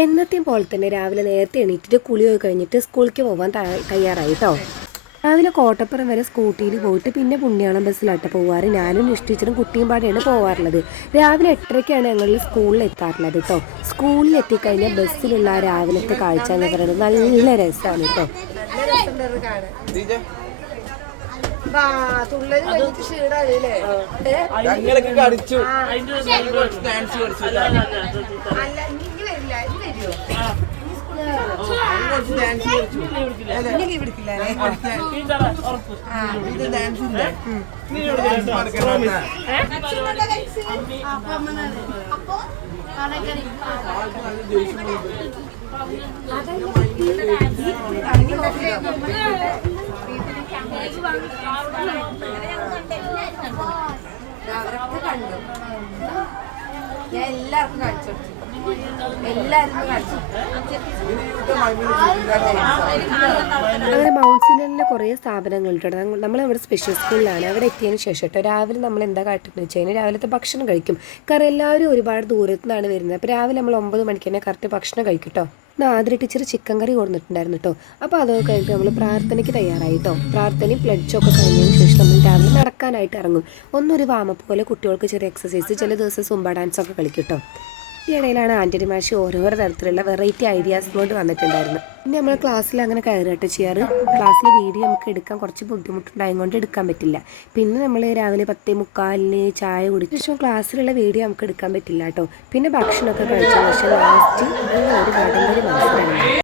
എന്നത്തെയും പോലെ തന്നെ രാവിലെ നേരത്തെ എണീറ്റിട്ട് കുളിയൊക്കെ കഴിഞ്ഞിട്ട് സ്കൂളിലേക്ക് പോകാൻ തയ്യാറായി കേട്ടോ. രാവിലെ കോട്ടപ്പുറം വരെ സ്കൂട്ടിയിൽ പോയിട്ട് പിന്നെ പുണ്യാളം ബസ്സിലാട്ട് പോവാറ്. ഞാനും നിഷ്ഠിച്ചതും കുട്ടിയും പാടെയാണ് പോകാറുള്ളത്. രാവിലെ 8:30ക്കാണ് ഞങ്ങൾ സ്കൂളിൽ എത്താറുള്ളത് കേട്ടോ. സ്കൂളിൽ എത്തിക്കഴിഞ്ഞാൽ ബസ്സിലുള്ള ആ രാവിലത്തെ കാഴ്ച എന്ന് പറയുന്നത് നല്ല രസമാണ് കേട്ടോ. ഞാൻ എല്ലാവർക്കും കാണിച്ചു അങ്ങനെ മൗണ്ട് സിനറിലെ കുറേ സ്ഥാപനങ്ങളുണ്ട്. നമ്മളിവിടെ സ്പെഷ്യൽ സ്കൂളിലാണ്. അവിടെ എത്തിയതിന് ശേഷം കേട്ടോ രാവിലെ നമ്മൾ എന്താ കാട്ടുന്നത് വെച്ച് കഴിഞ്ഞാൽ രാവിലത്തെ ഭക്ഷണം കഴിക്കും. കാരണം എല്ലാവരും ഒരുപാട് ദൂരത്തു നിന്നാണ് വരുന്നത്. അപ്പോൾ രാവിലെ നമ്മൾ 9 മണിക്ക് തന്നെ കറക്റ്റ് ഭക്ഷണം കഴിക്കും കേട്ടോ. ആതിര ടീച്ചർ ചിക്കൻ കറി കൊടുത്തിട്ടുണ്ടായിരുന്നു കേട്ടോ. അപ്പോൾ അതൊക്കെ കഴിഞ്ഞിട്ട് നമ്മൾ പ്രാർത്ഥനയ്ക്ക് തയ്യാറായി കേട്ടോ. പ്രാർത്ഥനയും പ്ലഡ്ജൊക്കെ കഴിഞ്ഞതിന് ശേഷം നമ്മൾ രാവിലെ നടക്കാനായിട്ട് ഇറങ്ങും. ഒന്നൊരു വാമപ്പ് പോലെ കുട്ടികൾക്ക് ചെറിയ എക്സസൈസ്, ചില ദിവസം സുംബ ഡാൻസൊക്കെ കളിക്കും കേട്ടോ. ഈ ഇടയിലാണ് ആൻ്റണി മാഷി ഓരോരോ തരത്തിലുള്ള വെറൈറ്റി ഐഡിയാസ് കൊണ്ട് വന്നിട്ടുണ്ടായിരുന്നു. പിന്നെ നമ്മൾ ക്ലാസ്സിൽ അങ്ങനെ കയറിയിട്ട് ചെയ്യാറ്. ക്ലാസ്സിലെ വീഡിയോ നമുക്ക് എടുക്കാൻ കുറച്ച് ബുദ്ധിമുട്ടുണ്ടായത് കൊണ്ട് എടുക്കാൻ പറ്റില്ല. പിന്നെ നമ്മൾ രാവിലെ 10:45 ചായ കുടിച്ച ശേഷം ക്ലാസ്സിലുള്ള വീഡിയോ നമുക്ക് എടുക്കാൻ പറ്റില്ല കേട്ടോ. പിന്നെ ഭക്ഷണമൊക്കെ കഴിച്ച ശേഷം ലാസ്റ്റ് ഒരു വടംവലി മത്സരമാണ്.